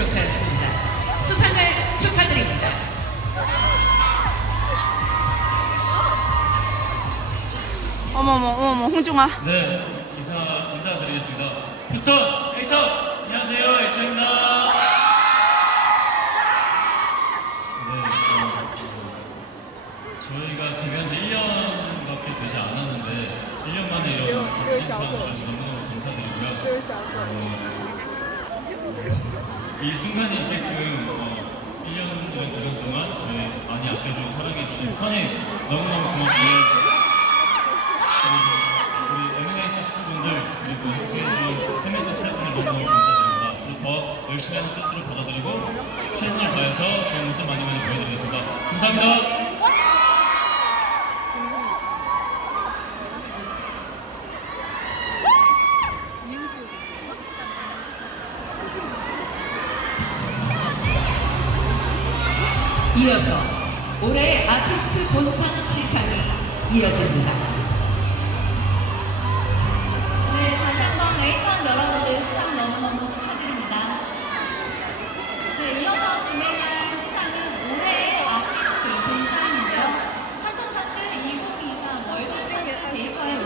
기록하였습니다. 수상을 축하드립니다. 어머머 어머머 홍중아 네, 인사, 인사드리겠습니다. 휴스턴, 에이처! 안녕하세요, 에이처입니다. 네, 어, 저희가 데뷔한 지 1년밖에 되지 않았는데 1년 만에 이런 값진 상을 주셔서 너무 감사드리고요. 어, 이 순간이 있게끔 어, 1년이란 기간 동안 저희 많이 아껴주고 사랑해주신 팬이 너무너무 고맙고요. 그리고 우리 MNH 식구분들 그리고 함께해준 헤메스 스태프들 너무너무 감사드립니다. 그리고 더 열심히 하는 뜻으로 받아들이고 최선을 다해서 좋은 모습 많이 많이 보여드리겠습니다. 감사합니다. 이어서 올해의 아티스트 본상 시상이 이어집니다.